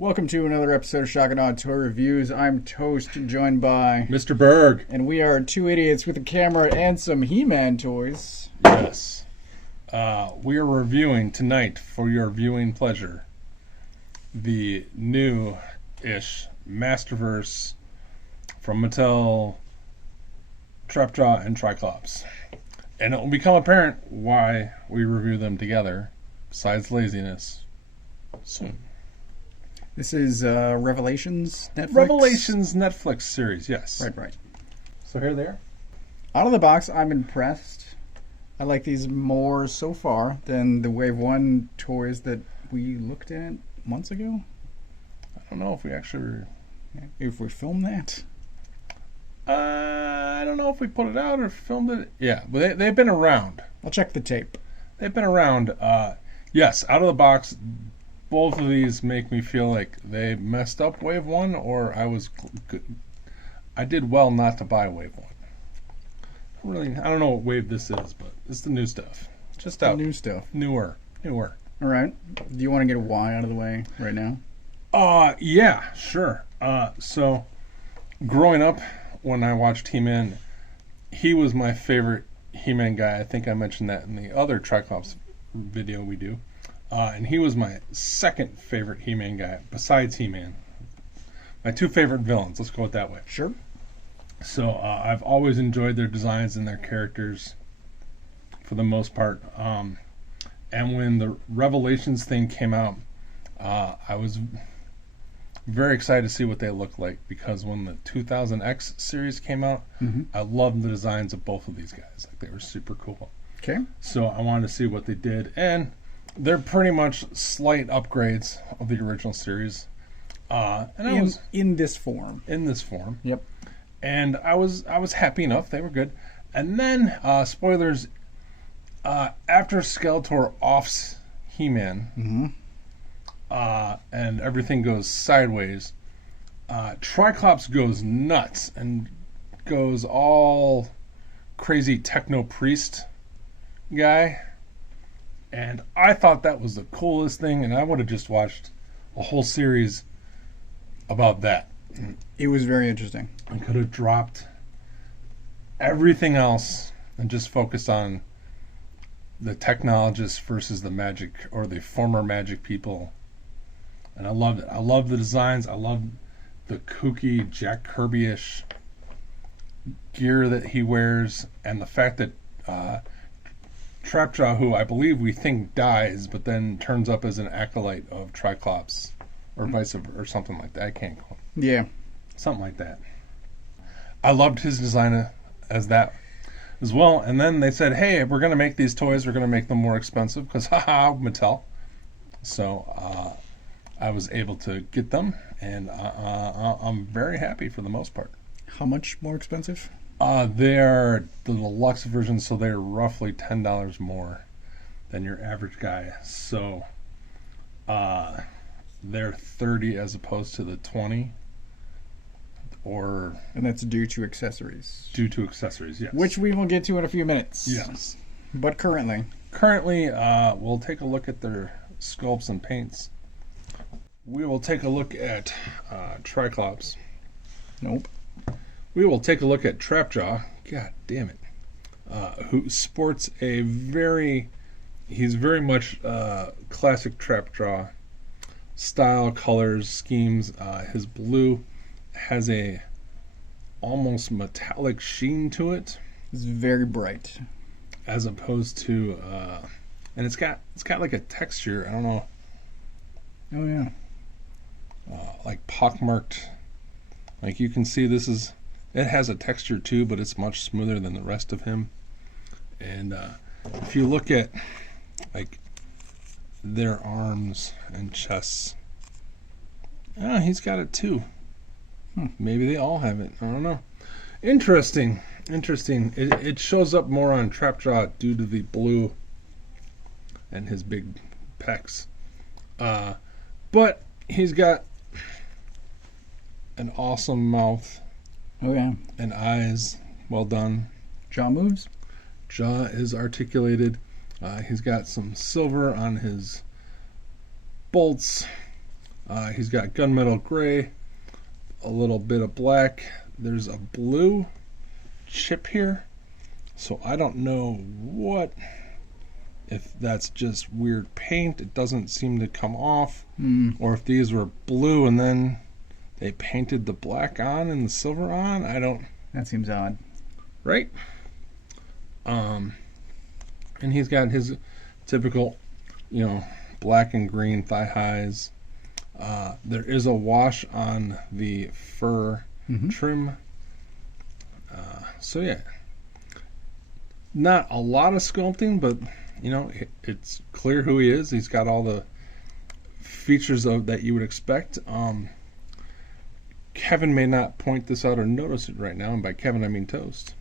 Welcome to another episode of Shotgun Odd Toy Reviews. I'm Toast, joined by Mr. Berg. and we are two idiots with a camera and some He-Man toys. Yes. We are reviewing tonight, for your viewing pleasure, the new-ish Masterverse from Mattel, Trapjaw, and Tri-Klops. And it will become apparent why we review them together, besides laziness, soon. This is Revelations Netflix. Revelations Netflix series, yes. Right. So here they are. Out of the box, I'm impressed. I like these more so far than the Wave 1 toys that we looked at months ago. I don't know if we actually... If we filmed that. I don't know if we put it out or filmed it. Yeah, but they've been around. I'll check the tape. They've been around. Yes, out of the box, both of these make me feel like they messed up Wave 1, or I did well not to buy Wave 1. I don't know what Wave this is, but it's the new stuff. Just out. New stuff. Newer. All right. Do you want to get a Y out of the way right now? Yeah, sure. So, growing up, when I watched He-Man, he was my favorite He-Man guy. I think I mentioned that in the other Tri-Klops video we do. And he was my second favorite He-Man guy, besides He-Man. My two favorite villains, let's go with that way. Sure. So I've always enjoyed their designs and their characters, for the most part. And when the Revelations thing came out, I was very excited to see what they looked like, because when the 2000X series came out, I loved the designs of both of these guys. Like, they were super cool. Okay. So I wanted to see what they did, and they're pretty much slight upgrades of the original series. In this form. In this form. Yep. And I was happy enough. They were good. And then, spoilers, after Skeletor offs He-Man, and everything goes sideways, Tri-Klops goes nuts and goes all crazy techno-priest guy. And I thought that was the coolest thing, and I would have just watched a whole series about that. It was very interesting. I could have dropped everything else and just focused on the technologists versus the magic, or the former magic people. And I loved it. I loved the designs. I loved the kooky Jack Kirby-ish gear that he wears, and the fact that Trapjaw, who I believe we think dies, but then turns up as an acolyte of Tri-Klops, or vice versa, or something like that. I can't call it. Yeah. Something like that. I loved his design as that as well. And then they said, hey, we're going to make these toys. We're going to make them more expensive, because haha, Mattel. So I was able to get them, and I'm very happy for the most part. How much more expensive? They are the Deluxe version, so they're roughly $10 more than your average guy. So they're $30 as opposed to the $20. And that's due to accessories. Due to accessories, yes. Which we will get to in a few minutes. Yes. But currently, we'll take a look at their sculpts and paints. We will take a look at Tri-Klops. nope. We will take a look at Trapjaw. God damn it. Who sports he's very much classic Trapjaw style, colors, schemes. His blue has a almost metallic sheen to it. It's very bright. As opposed to and it's got like a texture. I don't know. Oh yeah. Like pockmarked. Like, you can see it has a texture too, but it's much smoother than the rest of him. And if you look at like their arms and chests, he's got it too. Maybe they all have it. I don't know. Interesting. It shows up more on Trapjaw due to the blue and his big pecs. But he's got an awesome mouth. Oh yeah. And eyes. Well done. Jaw moves. Jaw is articulated. He's got some silver on his bolts. He's got gunmetal gray, a little bit of black. There's a blue chip here, so I don't know if that's just weird paint. It doesn't seem to come off, or if these were blue and then they painted the black on and the silver on. I don't. That seems odd, right? And he's got his typical, black and green thigh highs. There is a wash on the fur trim. So yeah, not a lot of sculpting, but it's clear who he is. He's got all the features that you would expect. Kevin may not point this out or notice it right now, and by Kevin I mean Toast.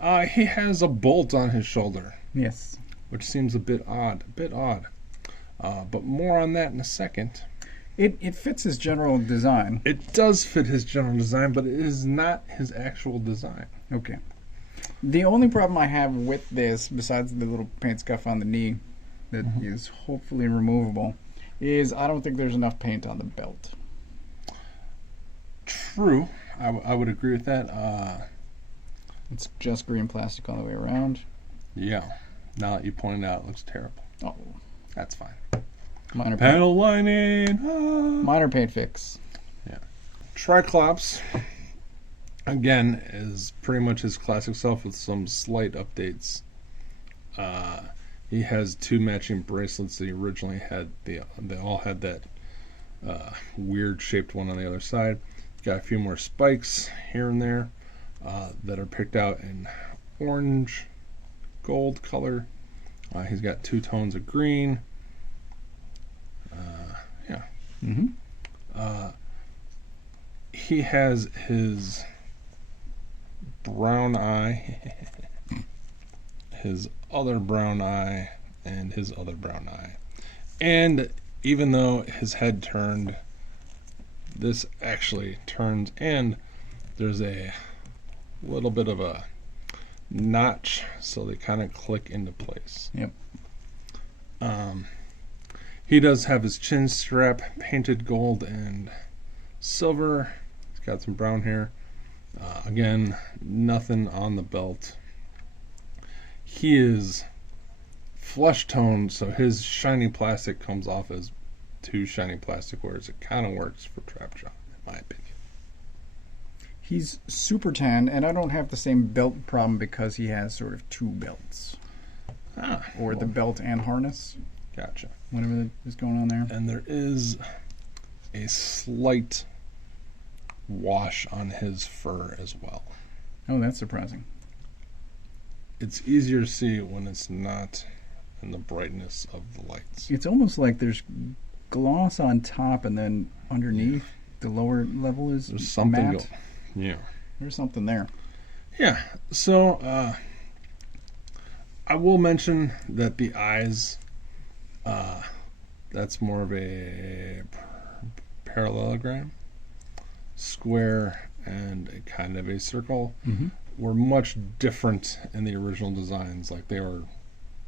He has a bolt on his shoulder. Yes. Which seems a bit odd. But more on that in a second. It fits his general design. It does fit his general design, but it is not his actual design. Okay. The only problem I have with this, besides the little paint scuff on the knee that is hopefully removable, is I don't think there's enough paint on the belt. True. I would agree with that. It's just green plastic all the way around. Yeah. Now that you pointed out, it looks terrible. Oh. That's fine. Minor panel lining. Minor paint fix. Yeah. Tri-Klops, again, is pretty much his classic self with some slight updates. He has two matching bracelets that he originally had. They all had that weird shaped one on the other side. Got a few more spikes here and there that are picked out in orange, gold color. He's got two tones of green. He has his brown eye, his other brown eye, and his other brown eye. And even though his head turned, this actually turns, and there's a little bit of a notch, so they kind of click into place. Yep. He does have his chin strap painted gold and silver. He's got some brown hair. Again, nothing on the belt. He is flesh toned, so his shiny plastic comes off as two shiny plastic, whereas it kind of works for Trap Jaw, in my opinion. He's super tan, and I don't have the same belt problem because he has sort of two belts. Or the belt and harness. Gotcha. Whatever is going on there. And there is a slight wash on his fur as well. Oh, that's surprising. It's easier to see when it's not in the brightness of the lights. It's almost like there's gloss on top, and then underneath the lower level is there's something matte. Yeah. There's something there. Yeah. So I will mention that the eyes, that's more of a parallelogram, square, and a kind of a circle, were much different in the original designs. Like, they were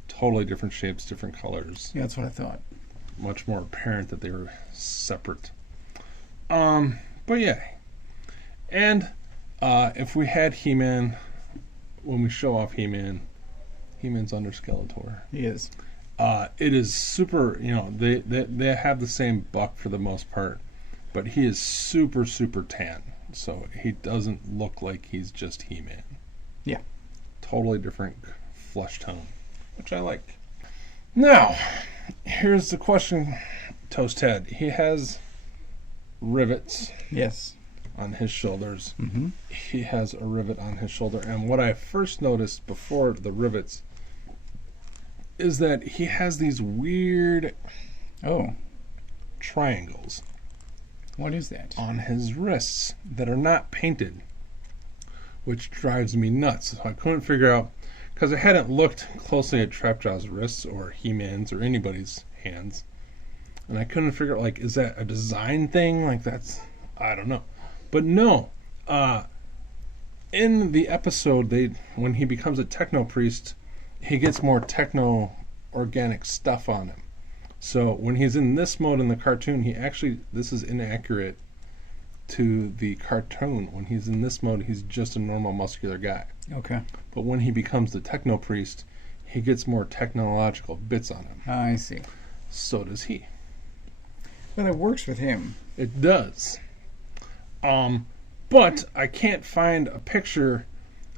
totally different shapes, different colors. Yeah, that's what I thought. Much more apparent that they were separate. But yeah. And if we had He-Man, when we show off He-Man, He-Man's under Skeletor. He is. It is super, they have the same buck for the most part, but he is super, super tan. So he doesn't look like he's just He-Man. Yeah. Totally different flesh tone, which I like. Now, here's the question Toast had. He has rivets. Yes. On his shoulders. He has a rivet on his shoulder. And what I first noticed before the rivets is that he has these weird triangles. What is that? On his wrists that are not painted, which drives me nuts. So I couldn't figure out, because I hadn't looked closely at Trapjaw's wrists or He-Man's or anybody's hands, and I couldn't figure out, like, is that a design thing? Like, that's, I don't know. But no, in the episode, when he becomes a techno priest, he gets more techno organic stuff on him. So when he's in this mode in the cartoon, this is inaccurate to the cartoon. When he's in this mode, he's just a normal muscular guy. Okay. But when he becomes the techno priest, he gets more technological bits on him. I see. So does he. Well, it works with him. It does. But I can't find a picture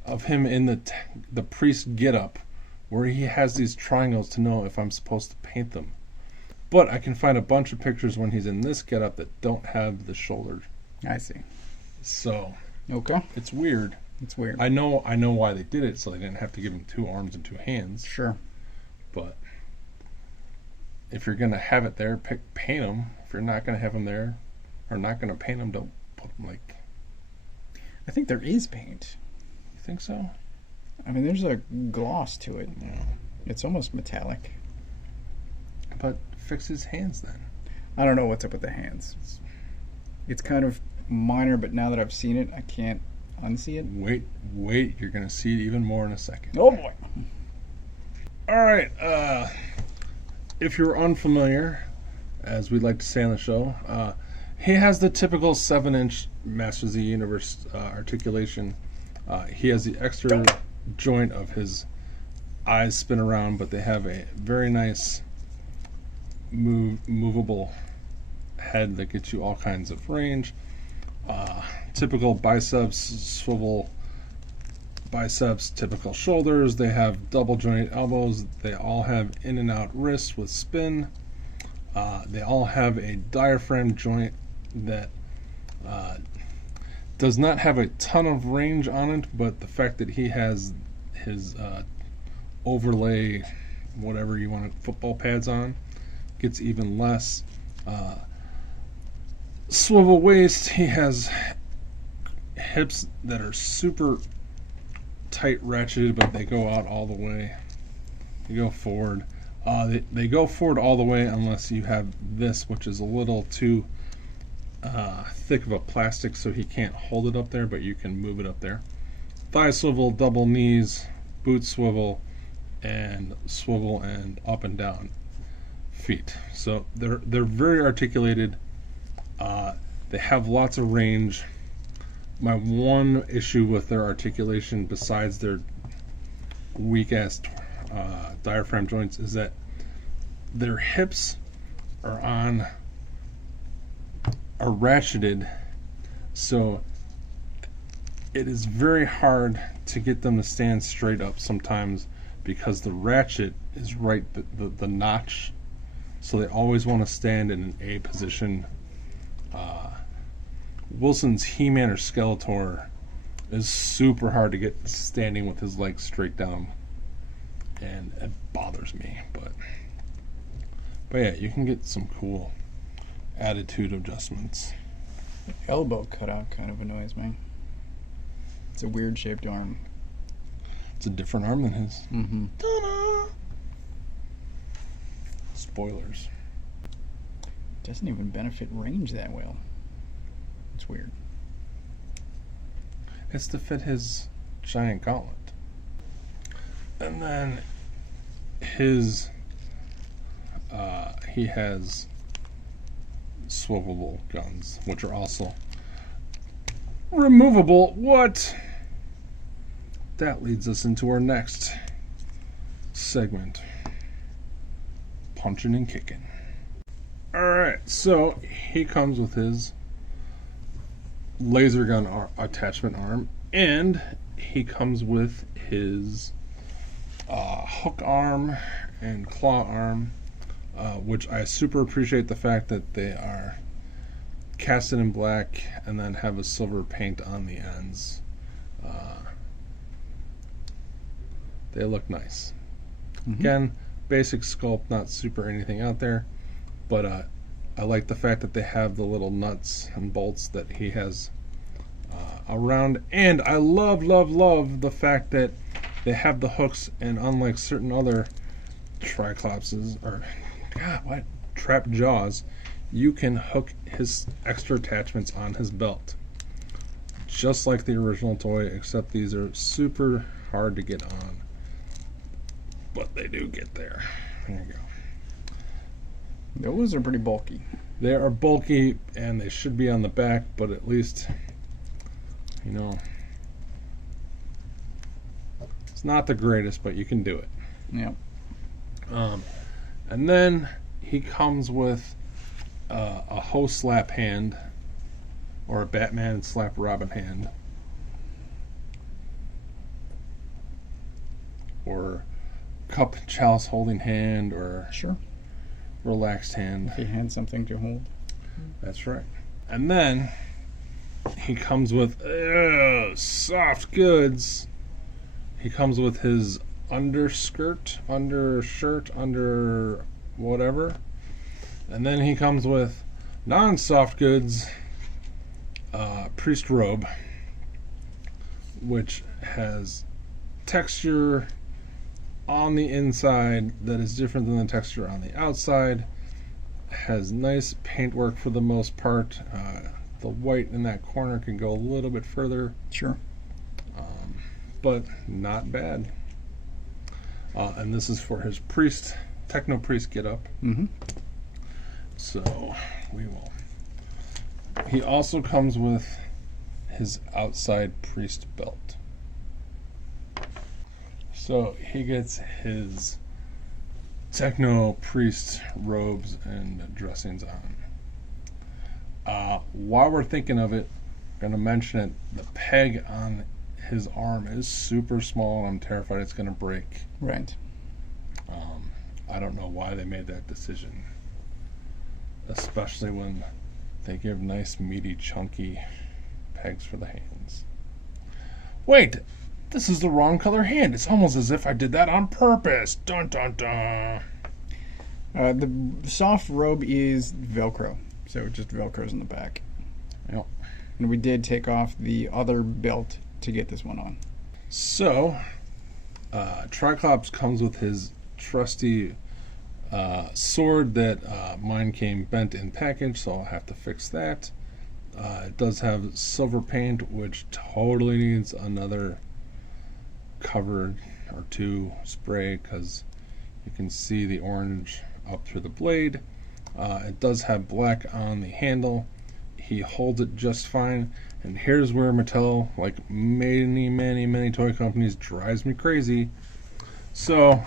of him in the priest getup where he has these triangles to know if I'm supposed to paint them. But I can find a bunch of pictures when he's in this getup that don't have the shoulder. I see. So Okay. it's weird. It's weird. I know why they did it, so they didn't have to give him 2 arms and 2 hands. Sure. But if you're gonna have it there, paint him. If you're not gonna have him there, or not gonna paint him, don't put him like. I think there is paint. You think so? I mean, there's a gloss to it. Yeah. It's almost metallic. But fix his hands then. I don't know what's up with the hands. It's kind of minor, but now that I've seen it, I can't unsee it. Wait, you're gonna see it even more in a second. Oh boy. All right. If you're unfamiliar, as we like to say on the show, he has the typical 7-inch Masters of the Universe articulation. He has the extra joint of his eyes spin around, but they have a very nice movable head that gets you all kinds of range. Typical biceps, swivel biceps, typical shoulders. They have double jointed elbows. They all have in and out wrists with spin. They all have a diaphragm joint that does not have a ton of range on it, but the fact that he has his overlay, whatever you want, football pads on, gets even less. Swivel waist. He has hips that are super tight ratcheted, but they go out all the way. They go forward. They go forward all the way unless you have this, which is a little too thick of a plastic, so he can't hold it up there, but you can move it up there. Thigh swivel, double knees, boot swivel, and up and down feet. So they're very articulated. They have lots of range. My one issue with their articulation, besides their weak ass diaphragm joints, is that their hips are ratcheted, so it is very hard to get them to stand straight up sometimes because the ratchet is right the notch, so they always want to stand in an A position. Wilson's He-Man or Skeletor is super hard to get standing with his legs straight down, and it bothers me, but yeah, you can get some cool attitude adjustments. The elbow cutout kind of annoys me. It's a weird shaped arm. It's a different arm than his. Mm-hmm. Ta-da! Spoilers. Doesn't even benefit range that well. It's weird. It's to fit his giant gauntlet. And then he has swivelable guns, which are also removable. What? That leads us into our next segment. Punching and kicking. Alright, so he comes with his laser gun attachment arm, and he comes with his hook arm and claw arm, which I super appreciate the fact that they are casted in black and then have a silver paint on the ends. They look nice. Mm-hmm. Again, basic sculpt, not super anything out there, but I like the fact that they have the little nuts and bolts that he has around, and I love the fact that they have the hooks, and unlike certain other Tri-Klopses, or trap jaws, you can hook his extra attachments on his belt, just like the original toy, except these are super hard to get on, but they do get there. There you go. Those are pretty bulky. They are bulky and they should be on the back, but at least, you know, it's not the greatest, but you can do it. Yep. And then he comes with a hoe slap hand, or a Batman slap Robin hand, or cup chalice holding hand, or Sure. relaxed hand. If he had something to hold. That's right. And then he comes with soft goods. He comes with his undershirt, under whatever. And then he comes with non-soft goods, priest robe, which has texture on the inside that is different than the texture on the outside. Has nice paintwork for the most part. The white in that corner can go a little bit further, Sure. but not bad. And this is for his priest, techno priest get up. Mm-hmm. So we will. He also comes with his outside priest belt. So he gets his techno priest robes and dressings on. While we're thinking of it, I'm going to mention it. The peg on his arm is super small, and I'm terrified it's going to break. Right. I don't know why they made that decision, especially when they give nice, meaty, chunky pegs for the hands. Wait, this is the wrong color hand. It's almost as if I did that on purpose. Dun dun dun. The soft robe is Velcro, so it just Velcros in the back. Yep. And we did take off the other belt to get this one on. So, Tri-Klops comes with his trusty sword that mine came bent in package, so I'll have to fix that. It does have silver paint, which totally needs another cover or two spray, because you can see the orange up through the blade. It does have black on the handle. He holds it just fine. And here's where Mattel, like many toy companies, drives me crazy. So,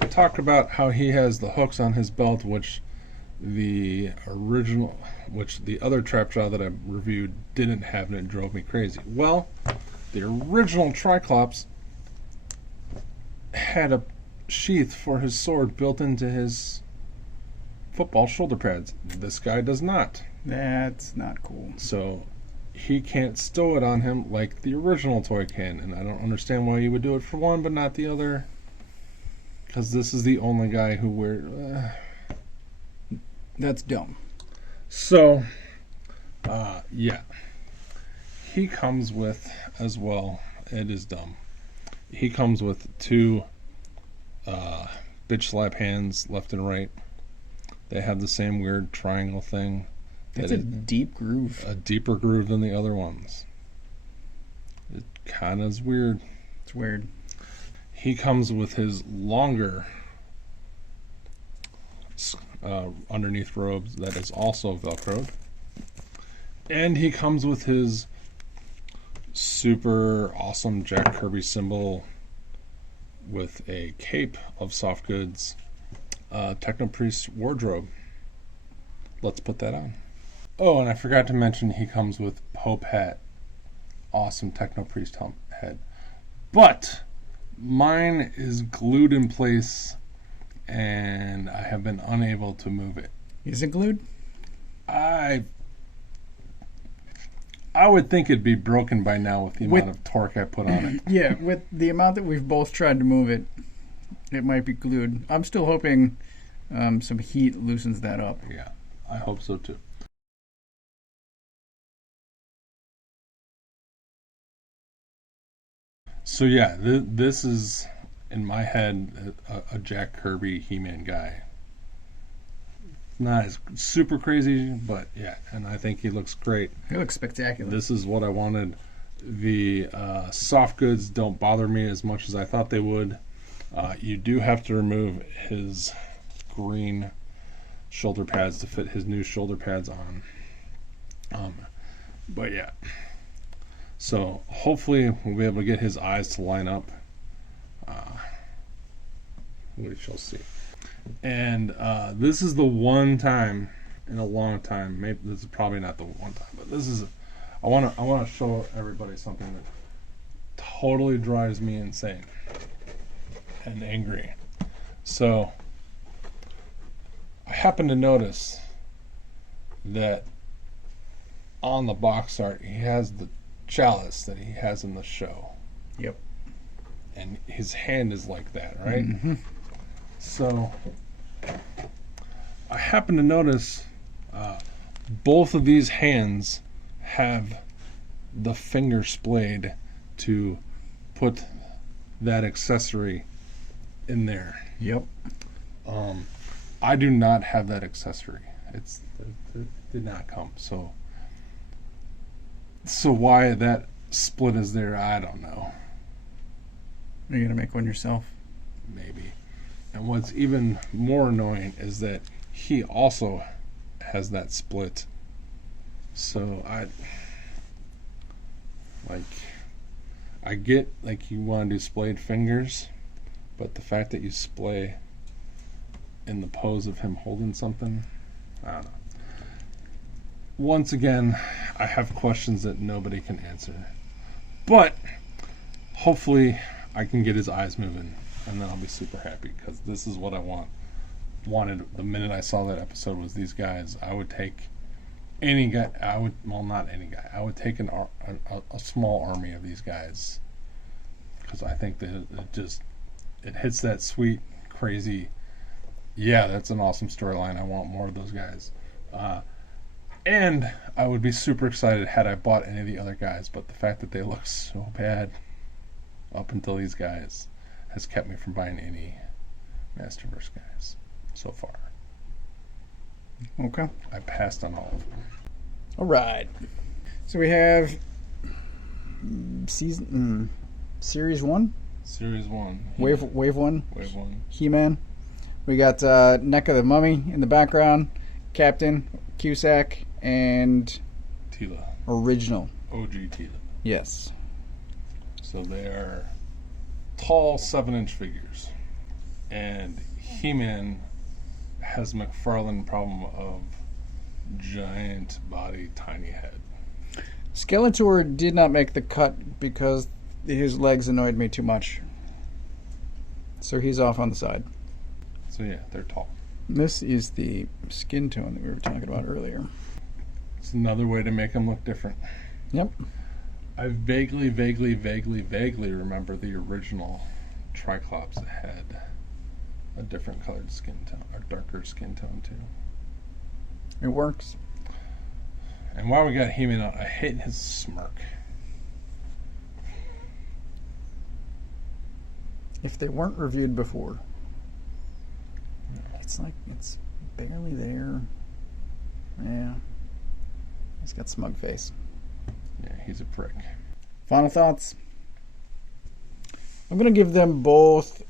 I talked about how he has the hooks on his belt, which the other trap jaw that I reviewed didn't have, and it drove me crazy. Well, the original Tri-Klops had a sheath for his sword built into his football shoulder pads. This guy does not. That's not cool. So he can't stow it on him like the original toy can, and I don't understand why you would do it for one but not the other. Because this is the only guy who wears. That's dumb. So, yeah. He comes with, as well, it is dumb. He comes with two bitch slap hands, left and right. They have the same weird triangle thing. It's a deep groove. A deeper groove than the other ones. It kind of is weird. It's weird. He comes with his longer underneath robes that is also Velcroed. And he comes with his super awesome Jack Kirby symbol with a cape of soft goods, Techno Priest wardrobe. Let's put that on. Oh, and I forgot to mention he comes with Pope hat. Awesome Techno Priest head. But mine is glued in place and I have been unable to move it. Is it glued? I would think it'd be broken by now with the amount of torque I put on it. Yeah, with the amount that we've both tried to move it, it might be glued. I'm still hoping some heat loosens that up. Yeah, I hope so too. So yeah, this is, in my head, a Jack Kirby He-Man guy. Not as super crazy, but yeah, and I think he looks great. He looks spectacular. This is what I wanted. The soft goods don't bother me as much as I thought they would. You do have to remove his green shoulder pads to fit his new shoulder pads on. But yeah, so hopefully we'll be able to get his eyes to line up. We shall see. And this is the one time in a long time. Maybe this is probably not the one time, but this is. I want to show everybody something that totally drives me insane and angry. So I happen to notice that on the box art he has the chalice that he has in the show. Yep. And his hand is like that, right? Mm-hmm. So I happen to notice both of these hands have the finger splayed to put that accessory in there. Yep. I do not have that accessory. It did not come. So why that split is there, I don't know. Are you gonna make one yourself? Maybe. And what's even more annoying is that he also has that split. So I get like you want to do splayed fingers, but the fact that you splay in the pose of him holding something, I don't know. Once again, I have questions that nobody can answer. But hopefully I can get his eyes moving, and then I'll be super happy, because this is what I wanted the minute I saw that episode. Was these guys. I would take any guy. Not any guy. I would take a small army of these guys, because I think that it hits that sweet, crazy. Yeah, that's an awesome storyline. I want more of those guys. And I would be super excited had I bought any of the other guys, but the fact that they look so bad up until these guys has kept me from buying any Masterverse guys so far. Okay. I passed on all of them. All right. So we have Series 1? Series 1. Wave 1? Wave 1. He-Man. We got Neck of the Mummy in the background, Captain, Cusack, and Tila. Original. OG Tila. Yes. So they are tall 7-inch figures. And He-Man has McFarlane problem of giant body, tiny head. Skeletor did not make the cut because his legs annoyed me too much. So he's off on the side. So yeah, they're tall. This is the skin tone that we were talking about earlier. It's another way to make them look different. Yep. I vaguely remember the original Tri-Klops that had a different colored skin tone, or darker skin tone too. It works. And while we got He-Man out, I hate his smirk. If they weren't reviewed before, it's like it's barely there. Yeah. He's got smug face. Yeah, he's a prick. Final thoughts? I'm going to give them both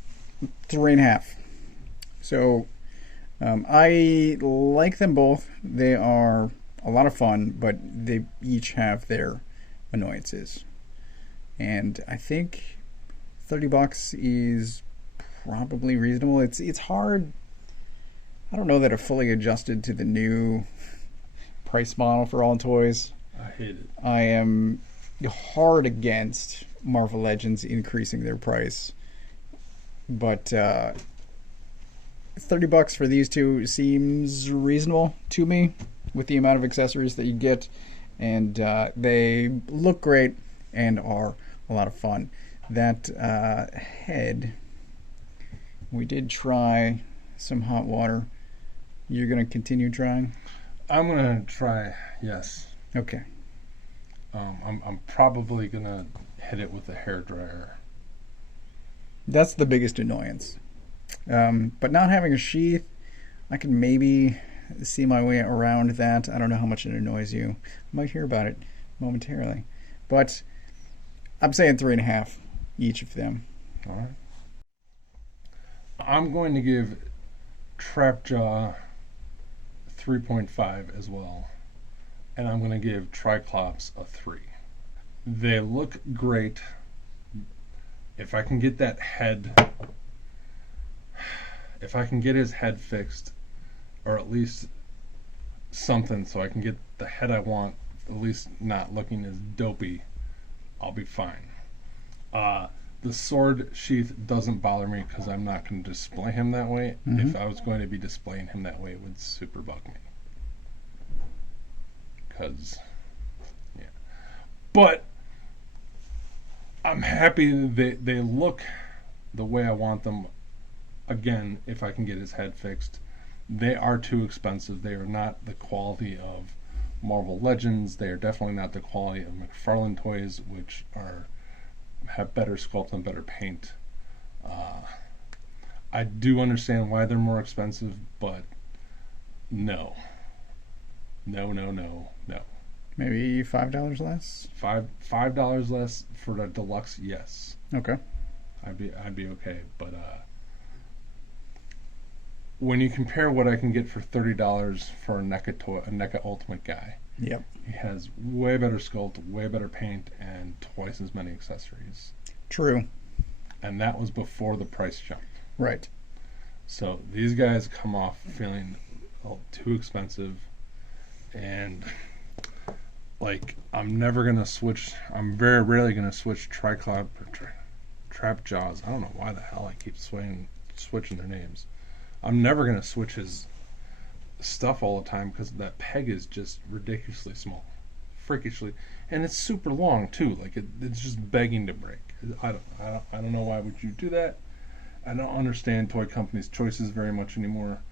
3.5. So, I like them both. They are a lot of fun, but they each have their annoyances. And I think $30 is probably reasonable. It's hard. I don't know that it fully adjusted to the new price model for all toys. I hate it. I am hard against Marvel Legends increasing their price, but $30 for these two seems reasonable to me with the amount of accessories that you get, and they look great and are a lot of fun. That head, we did try some hot water. You're going to continue trying? I'm going to try, yes. Okay. I'm probably going to hit it with a hairdryer. That's the biggest annoyance. But not having a sheath, I can maybe see my way around that. I don't know how much it annoys you. I might hear about it momentarily. But I'm saying 3.5 each of them. All right. I'm going to give Trapjaw 3.5 as well. And I'm going to give Tri-Klops a 3. They look great. If I can get that head, if I can get his head fixed, or at least something so I can get the head I want, at least not looking as dopey, I'll be fine. The sword sheath doesn't bother me because I'm not going to display him that way. Mm-hmm. If I was going to be displaying him that way, it would super bug me. Because, yeah. But I'm happy they look the way I want them. Again, if I can get his head fixed. They are too expensive. They are not the quality of Marvel Legends. They are definitely not the quality of McFarlane toys, which have better sculpt and better paint. I do understand why they're more expensive, but no. Maybe $5 less. $5 less for the deluxe, yes. Okay. I'd be okay, but when you compare what I can get for $30 for a NECA Ultimate guy, Yep. he has way better sculpt, way better paint, and twice as many accessories. True. And that was before the price jumped. Right. So these guys come off feeling too expensive, and like I'm never gonna switch. I'm very rarely gonna switch Tri-Klop or Trap Jaws. I don't know why the hell I keep switching their names. I'm never going to switch his stuff all the time because that peg is just ridiculously small. Freakishly. And it's super long, too. Like, it's just begging to break. I don't know why would you do that. I don't understand toy companies' choices very much anymore.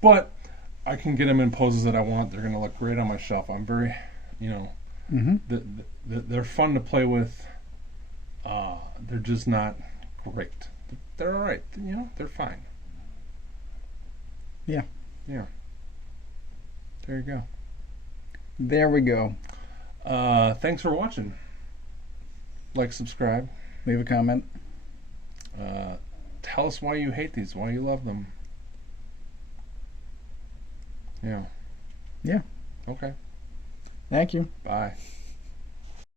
But I can get them in poses that I want. They're going to look great on my shelf. I'm very, Mm-hmm. they're fun to play with. They're just not great. They're all right. They're fine. Yeah. Yeah. There you go. There we go. Thanks for watching. Like, subscribe. Leave a comment. Tell us why you hate these, why you love them. Yeah. Yeah. Okay. Thank you. Bye.